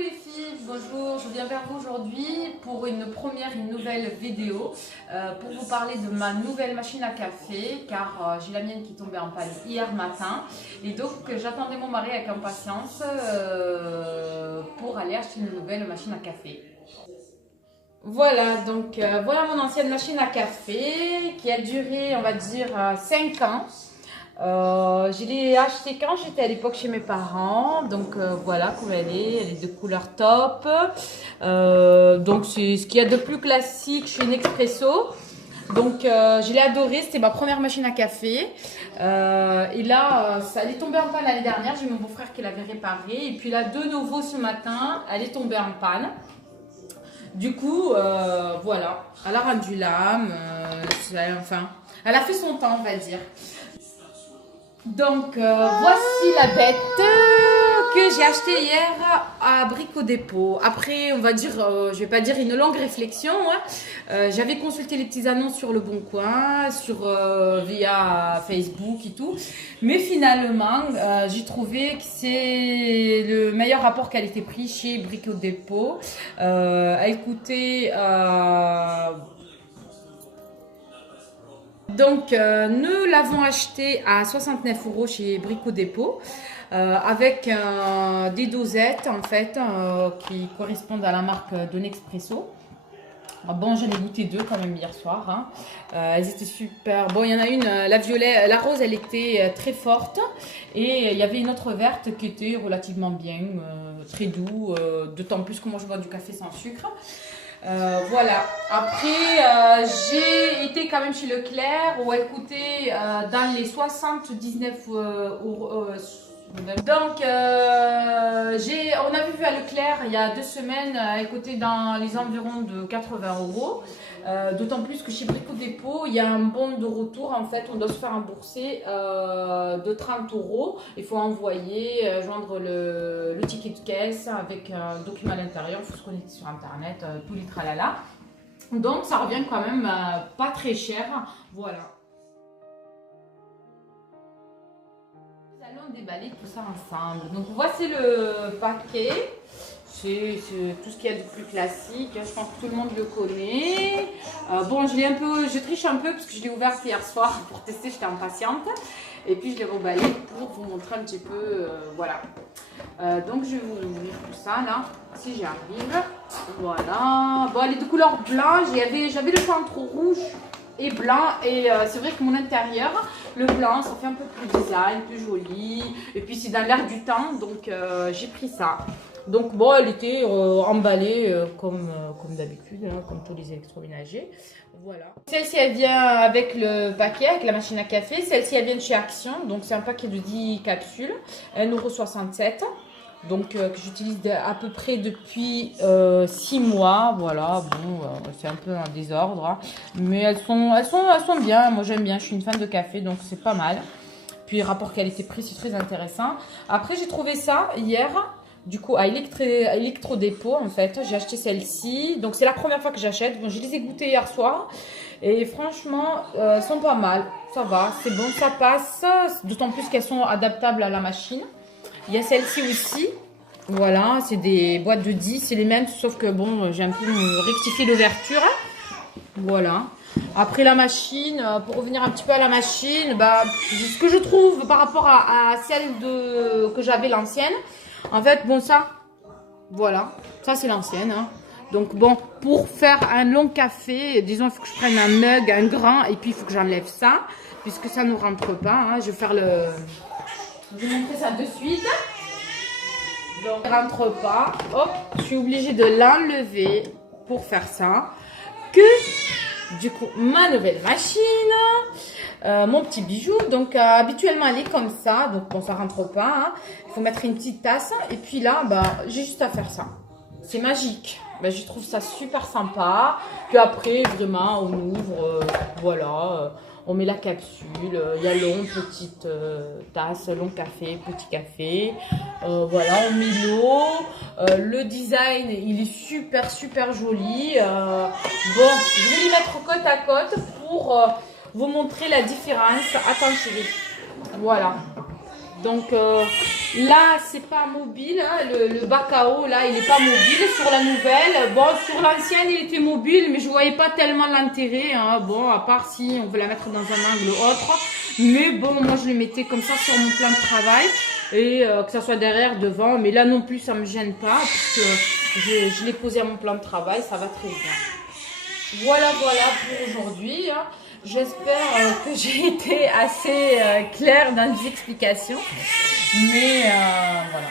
les filles, bonjour, je viens vers vous aujourd'hui pour une nouvelle vidéo pour vous parler de ma nouvelle machine à café car j'ai la mienne qui est tombée en panne hier matin et donc j'attendais mon mari avec impatience pour aller acheter une nouvelle machine à café. Voilà, donc voilà mon ancienne machine à café qui a duré on va dire 5 ans. Je l'ai acheté quand j'étais à l'époque chez mes parents, donc voilà comme elle est de couleur top. Donc c'est ce qu'il y a de plus classique chez Nespresso. Donc je l'ai adorée, c'était ma première machine à café. Et là, elle est tombée en panne l'année dernière, j'ai mon beau-frère qui l'avait réparée. Et puis là, de nouveau ce matin, elle est tombée en panne. Du coup, voilà, elle a rendu l'âme, enfin, elle a fait son temps, on va dire. Donc, voici la bête que j'ai achetée hier à Brico Dépôt. Après, on va dire, je vais pas dire une longue réflexion. Hein. J'avais consulté les petites annonces sur Le Bon Coin, via Facebook et tout. Mais finalement, j'ai trouvé que c'est le meilleur rapport qualité-prix chez Brico Dépôt. Elle coûtait... Donc, nous l'avons acheté à 69 € chez Brico Dépôt avec des dosettes en fait qui correspondent à la marque de Nespresso. Bon, j'en ai goûté deux quand même hier soir. Hein. Elles étaient super. Bon, il y en a une, la rose, elle était très forte. Et il y avait une autre verte qui était relativement bien, très doux. D'autant plus que moi, je bois du café sans sucre. Voilà. Après, j'ai été quand même chez Leclerc où elle coûtait dans les 79 €. Donc, on avait vu à Leclerc il y a 2 semaines, elle coûtait dans les environs de 80 €. D'autant plus que chez Brico Dépôt, il y a un bon de retour. En fait, on doit se faire rembourser de 30 €. Il faut envoyer, joindre le ticket de caisse avec un document à l'intérieur. Il faut se connecter sur Internet, tout les tralala. Donc, ça revient quand même pas très cher. Voilà. Nous allons déballer tout ça ensemble. Donc, voici le paquet. C'est tout ce qu'il y a de plus classique, je pense que tout le monde le connaît. Bon, je triche un peu parce que je l'ai ouvert hier soir pour tester, j'étais impatiente. Et puis je l'ai reballé pour vous montrer un petit peu, voilà. Donc je vais vous ouvrir tout ça là, si j'y arrive. Voilà, bon elle est de couleur blanche, j'avais le centre rouge et blanc et c'est vrai que mon intérieur, le blanc, ça fait un peu plus design, plus joli. Et puis c'est dans l'air du temps, donc j'ai pris ça. Donc bon, elle était emballée comme d'habitude, hein, comme tous les électroménagers. Voilà. Celle-ci, elle vient avec le paquet, avec la machine à café. Celle-ci, elle vient de chez Action. Donc c'est un paquet de 10 capsules, 1,67 €. Donc que j'utilise à peu près depuis 6 mois. Voilà, bon, c'est un peu un désordre. Hein. Mais elles sont bien. Moi, j'aime bien. Je suis une fan de café, donc c'est pas mal. Puis rapport qualité-prix, c'est très intéressant. Après, j'ai trouvé ça hier. Du coup, à Electro Dépôt, en fait, j'ai acheté celle-ci. Donc, c'est la première fois que j'achète. Bon, je les ai goûtées hier soir. Et franchement, elles sont pas mal. Ça va, c'est bon, ça passe. D'autant plus qu'elles sont adaptables à la machine. Il y a celle-ci aussi. Voilà, c'est des boîtes de 10. C'est les mêmes, sauf que bon, j'ai un peu rectifié l'ouverture. Voilà. Après la machine, pour revenir un petit peu à la machine, bah, ce que je trouve par rapport à celle que j'avais l'ancienne. En fait, bon ça, voilà, ça c'est l'ancienne. Hein. Donc bon, pour faire un long café, disons, il faut que je prenne un mug, un grand, et puis il faut que j'enlève ça, puisque ça ne rentre pas. Hein. Je vais faire je vais montrer ça de suite. Donc, ça ne rentre pas. Hop, je suis obligée de l'enlever pour faire ça. Du coup, ma nouvelle machine. Mon petit bijou, donc habituellement elle est comme ça, donc bon ça rentre pas, hein. Il faut mettre une petite tasse et puis là bah j'ai juste à faire ça, c'est magique, bah, je trouve ça super sympa. Puis après vraiment on ouvre, voilà, on met la capsule, il y a long, petite tasse, long café, petit café, voilà on met l'eau, le design il est super joli, bon je vais les mettre côte à côte pour vous montrer la différence. Attention, voilà. Donc Là, c'est pas mobile, hein, le bac à eau, là, il est pas mobile sur la nouvelle. Bon, sur l'ancienne, il était mobile, mais je voyais pas tellement l'intérêt, hein. Bon, à part si on veut la mettre dans un angle autre. Mais bon, moi, je le mettais comme ça sur mon plan de travail. Et que ça soit derrière, devant. Mais là non plus, ça me gêne pas, parce que je l'ai posé à mon plan de travail, ça va très bien. Voilà, voilà pour aujourd'hui, hein. J'espère que j'ai été assez claire dans les explications. Mais voilà.